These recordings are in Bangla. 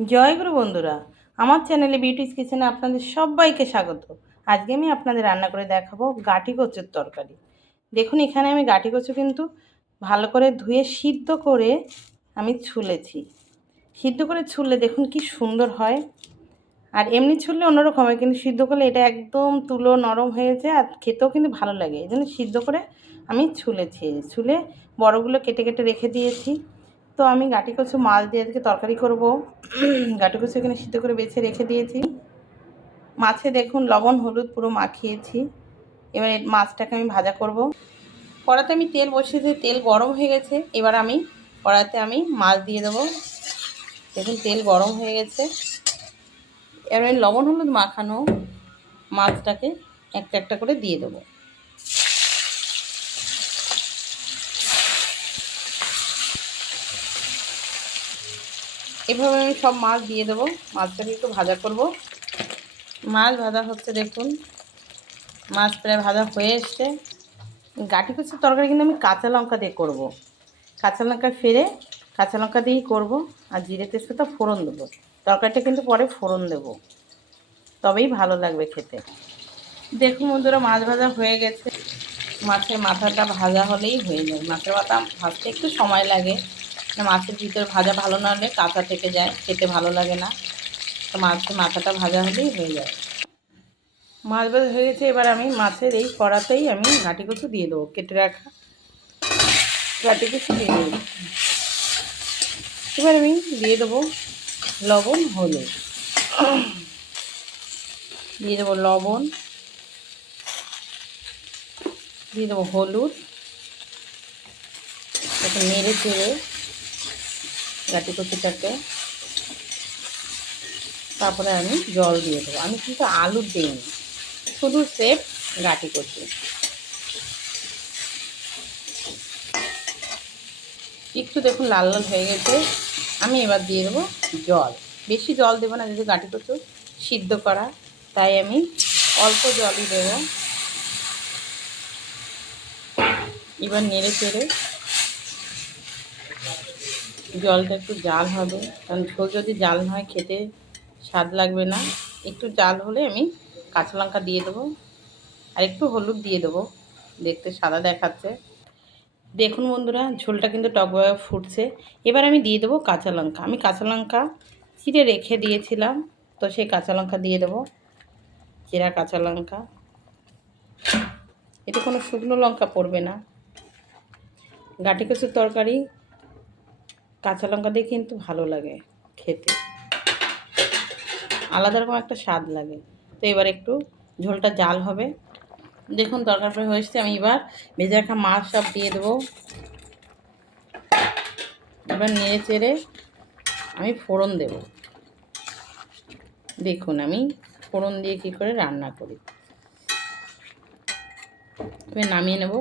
জয়গুরু বন্ধুরা, আমার চ্যানেলে বিউটিস কিচেনে আপনাদের সবাইকে স্বাগত। আজকে আমি আপনাদের রান্না করে দেখাবো গাঁটি কচুর তরকারি। দেখুন এখানে আমি গাঁটি কচু কিন্তু ভালো করে ধুয়ে সিদ্ধ করে আমি ছুলেছি। সিদ্ধ করে ছুললে দেখুন কি সুন্দর হয়, আর এমনি ছুললে অন্যরকম হয়, কিন্তু সিদ্ধ করলে এটা একদম তুলো নরম হয়ে যায় আর খেতেও কিন্তু ভালো লাগে। এই জন্য সিদ্ধ করে আমি ছুলেছি, ছুলে বড়গুলো কেটে কেটে রেখে দিয়েছি। তো আমি গাঁটি কচু মাছ দিয়ে আজকে তরকারি করব। গাঁটি কচু এখানে সিদ্ধ করে বেছে রেখে দিয়েছি। মাছে দেখুন লবণ হলুদ পুরো মাখিয়েছি। এবার মাছটাকে আমি ভাজা করব। কড়াতে আমি তেল বসিয়েছি, তেল গরম হয়ে গেছে। এবার আমি কড়াতে মাছ দিয়ে দেবো। দেখুন তেল গরম হয়ে গেছে। এবার আমি লবণ হলুদ মাখানো মাছটাকে একটা একটা করে দিয়ে দেবো। এভাবে আমি সব মাছ দিয়ে দেবো। মাছটাকে একটু ভাজা করব। মাছ ভাজা হচ্ছে, দেখুন মাছ প্রায় ভাজা হয়ে এসছে। গাঁটি কচুর তরকারি কিন্তু আমি কাঁচা লঙ্কা দিয়ে করব। কাঁচা লঙ্কা ফেলে কাঁচা লঙ্কা দিয়েই করব, আর জিরে তেজপাতা ফোড়ন দেবো। তরকারিটা কিন্তু পরে ফোড়ন দেব, তবেই ভালো লাগবে খেতে। দেখুন বন্ধুরা, মাছ ভাজা হয়ে গেছে। মাছের মাথাটা ভাজা হলেই হয়ে যায়। মাছের মাথা ভাজতে একটু সময় লাগে, মাছের ভিতর ভাজা ভালো না হলে কাঁচা থেকে যায়, খেতে ভালো লাগে না। তো মাছের মাথাটা ভাজা হলেই হয়ে যায়। মাছ ভাজা হয়ে গেছে। এবার আমি মাছের এই কড়াতেই আমি গাঁটি কচু দিয়ে দেবো, কেটে রাখা গাঁটি কচু দিয়ে দেবো। এবার আমি দিয়ে দেবো লবণ হলুদ, দিয়ে দেবো লবণ, দিয়ে দেবো হলুদ। একটু নেড়ে চেড়ে গাঁটি কচুটাকে তারপরে আমি জল দিয়ে দেবো। আমি কিন্তু আলু দিইনি, শুধু স্রেফ গাঁটি কচু। একটু দেখুন লাল লাল হয়ে গেছে। আমি এবার দিয়ে দেবো জল। বেশি জল দেবো না, যদি গাঁটি কচু সিদ্ধ করা, তাই আমি অল্প জলই দেবো। এবার নেড়ে চেড়ে জলটা একটু জাল হবে, কারণ ঝোল যদি জাল না হয় খেতে স্বাদ লাগবে না। একটু জাল হলে আমি কাঁচা লঙ্কা দিয়ে দেবো, আর একটু হলুদ দিয়ে দেবো, দেখতে সাদা দেখাচ্ছে। দেখুন বন্ধুরা, ঝোলটা কিন্তু টকবগে ফুটছে। এবার আমি দিয়ে দেবো কাঁচা লঙ্কা। আমি কাঁচা লঙ্কা চিড়ে রেখে দিয়েছিলাম, তো সেই কাঁচা লঙ্কা দিয়ে দেবো, চেরা কাঁচা লঙ্কা। এতে কোনো শুকনো লঙ্কা পড়বে না। গাঁটি কচুর তরকারি কাঁচা লঙ্কা দিয়ে কিন্তু ভালো লাগে খেতে, আলাদা রকম একটা স্বাদ লাগে। তো এবার একটু ঝোলটা জাল হবে। দেখুন তরকারি প্রায় হয়ে এসছে। আমি এবার ভেজে রাখা মাছ সব দিয়ে দেবো। এবার নেড়ে চেড়ে আমি ফোড়ন দেব। দেখুন আমি ফোড়ন দিয়ে কী করে রান্না করি। এবার নামিয়ে নেব।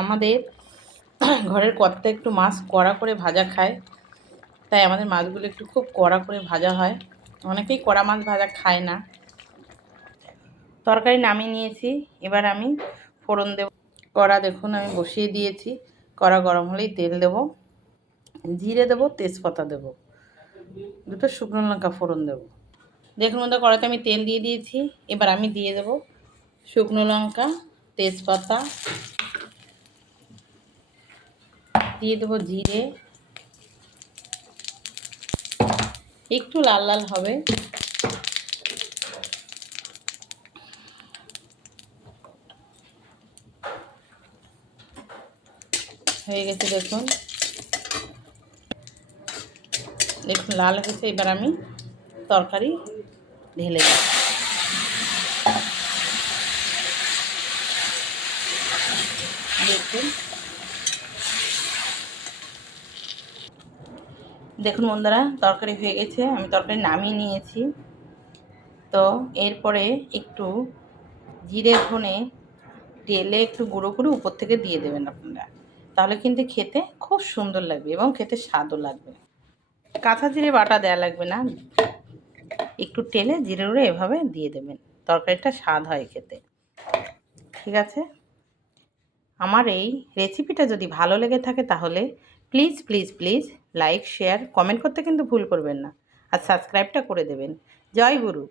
আমাদের ঘরের কর্তা একটু মাছ কড়া করে ভাজা খায়, তাই আমাদের মাছগুলো একটু খুব কড়া করে ভাজা হয়। অনেকেই কড়া মাছ ভাজা খায় না। তরকারি নামিয়ে নিয়েছি। এবার আমি ফোড়ন দেব। কড়া দেখুন আমি বসিয়ে দিয়েছি। কড়া গরম হলেই তেল দেব, জিরে দেবো, তেজপাতা দেবো, দুটো শুকনো লঙ্কা ফোড়ন দেবো। দেখুন মধ্যে কড়াতে আমি তেল দিয়ে দিয়েছি। এবার আমি দিয়ে দেবো শুকনো লঙ্কা, তেজপাতা, দিয়ে দেবো জিরে। একটু লাল লাল হবে। হয়ে গেছে দেখুন, দেখুন লাল হয়েছে। এবার আমি তরকারি ঢেলে দেব। দেখুন দেখুন বন্ধুরা, তরকারি হয়ে গেছে। আমি তরকারি নামিয়ে নিয়েছি। তো এরপরে একটু জিরে ধনে তেলে একটু গুঁড়ো করে উপর থেকে দিয়ে দেবেন আপনারা, তাহলে কিন্তু খেতে খুব সুন্দর লাগবে এবং খেতে স্বাদও লাগবে। কাঁচা জিরে বাটা দেওয়া লাগবে না, একটু তেলে জিরে গুঁড়ো এভাবে দিয়ে দেবেন, তরকারিটা স্বাদ হয় খেতে। ঠিক আছে, আমার এই রেসিপিটা যদি ভালো লেগে থাকে তাহলে please please please like share comment করতে কিন্তু ভুল করবেন না, আর সাবস্ক্রাইবটা করে দেবেন। জয় গুরু।